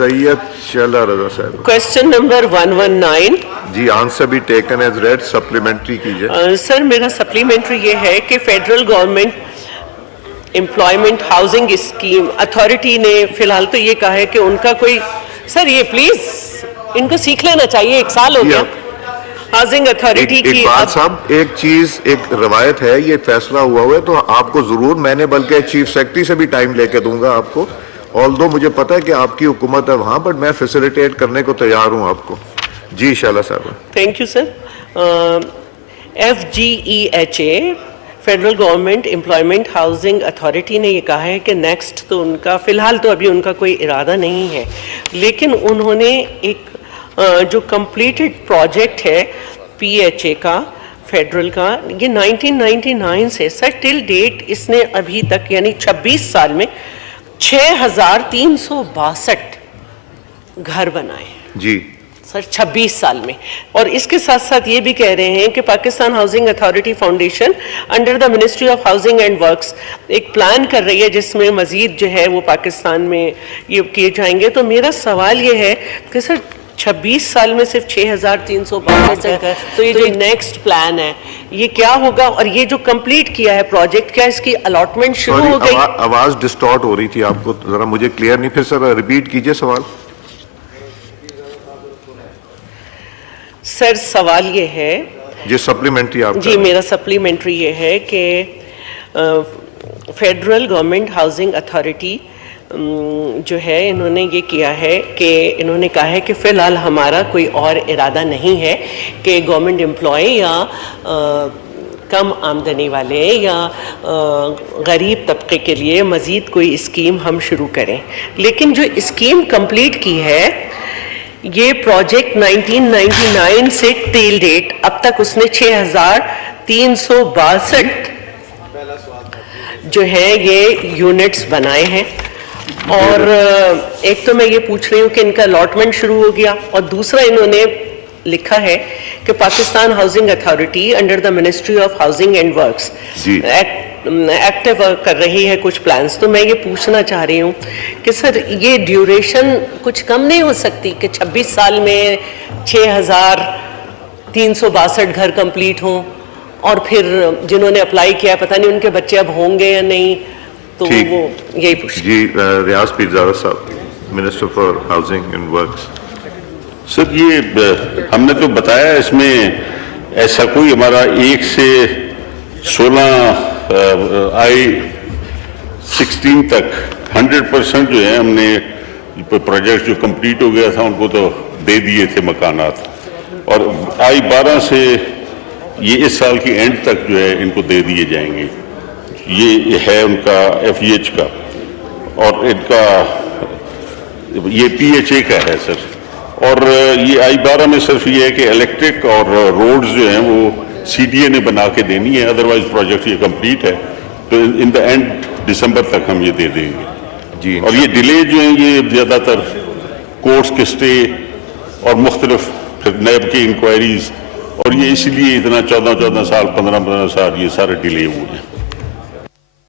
सैयद शैला रजा साहब। Question number 119। जी, answer भी taken as red, supplementary कीजिए। सर मेरा सप्लीमेंट्री ये है कि federal government employment housing scheme authority ने फिलहाल तो ये कहा है कि उनका कोई, सर ये प्लीज इनको सीख लेना चाहिए, 1 साल हो गया हाउसिंग अथॉरिटी की। इकबाल साहब, एक चीज, एक रवायत है, ये फैसला हुआ है तो आपको जरूर, मैंने बल्कि चीफ सेक्रेटरी से भी टाइम लेके दूंगा आपको, ऑल्दो मुझे पता है कि आपकी हुकूमत है वहां, बट मैं फैसिलिटेट करने को तैयार हूं आपको। जी शाला साहब। Thank you sir. FGEHA federal government employment housing authority ने ये कहा है कि नेक्स्ट तो उनका फिलहाल तो अभी उनका कोई इरादा नहीं है, लेकिन उन्होंने एक जो कंप्लीटेड प्रोजेक्ट है PHA का फेडरल का, ये 1999 से सर टिल डेट इसने अभी तक यानी 26 साल में 6362 घर बनाए जी सर 26 साल में। और इसके साथ साथ ये भी कह रहे हैं कि Pakistan housing authority foundation under the ministry of housing and works एक प्लान कर रही है जिसमें मजीद जो है वो पाकिस्तान में ये किए जाएंगे। तो मेरा सवाल ये है कि सर 26 साल में सिर्फ 6362 तो ये जो नेक्स्ट प्लान है ये क्या होगा, और ये जो कंप्लीट किया है प्रोजेक्ट क्या इसकी अलॉटमेंट शुरू हो गई? आवाज डिस्टॉर्ट हो रही थी आपको, जरा मुझे क्लियर नहीं, फिर सर रिपीट कीजिए सवाल। सर सवाल ये है जी, सप्लीमेंट्री आप जी, मेरा सप्लीमेंट्री ये है कि फेडरल गवर्नमेंट हाउसिंग अथॉरिटी जो है इन्होंने ये किया है कि इन्होंने कहा है कि फ़िलहाल हमारा कोई और इरादा नहीं है कि गवर्नमेंट एम्प्लॉय या कम आमदनी वाले या गरीब तबके के लिए मज़ीद कोई स्कीम हम शुरू करें। लेकिन जो स्कीम कंप्लीट की है ये प्रोजेक्ट 1999 से टिल डेट अब तक उसने 6362 जो है ये यूनिट्स बनाए हैं। और एक तो मैं ये पूछ रही हूँ कि इनका अलॉटमेंट शुरू हो गया, और दूसरा इन्होंने लिखा है कि Pakistan housing authority under the ministry of housing and works active कर रही है कुछ प्लान्स। तो मैं ये पूछना चाह रही हूँ कि सर ये ड्यूरेशन कुछ कम नहीं हो सकती कि 26 साल में 6362 घर कंप्लीट हों, और फिर जिन्होंने अप्लाई किया पता नहीं उनके बच्चे अब होंगे या नहीं, तो वो यही पूछ जी। रियाज पीरजादा साहब, minister for housing and works. Sir ये हमने तो बताया इसमें ऐसा कोई हमारा 1 से 16 I-16 तक 100% जो है हमने प्रोजेक्ट जो कंप्लीट हो गया था उनको तो दे दिए थे मकानात, और I-12 से ये इस साल की एंड तक जो है इनको दे दिए जाएंगे। ये है उनका FEH का, और इनका ये PHA का है सर। और ये I-12 में सिर्फ ये है कि इलेक्ट्रिक और रोड्स जो हैं वो CDA ने बना के देनी है, अदरवाइज प्रोजेक्ट ये कंप्लीट है तो इन द एंड दिसंबर तक हम ये दे देंगे जी। और ये डिले जो है ये ज़्यादातर कोर्ट्स के स्टे और मुख्तलिफ नैब की इंक्वायरीज, और ये इसलिए इतना 14 साल 15 साल ये सारे डिले हुए हैं।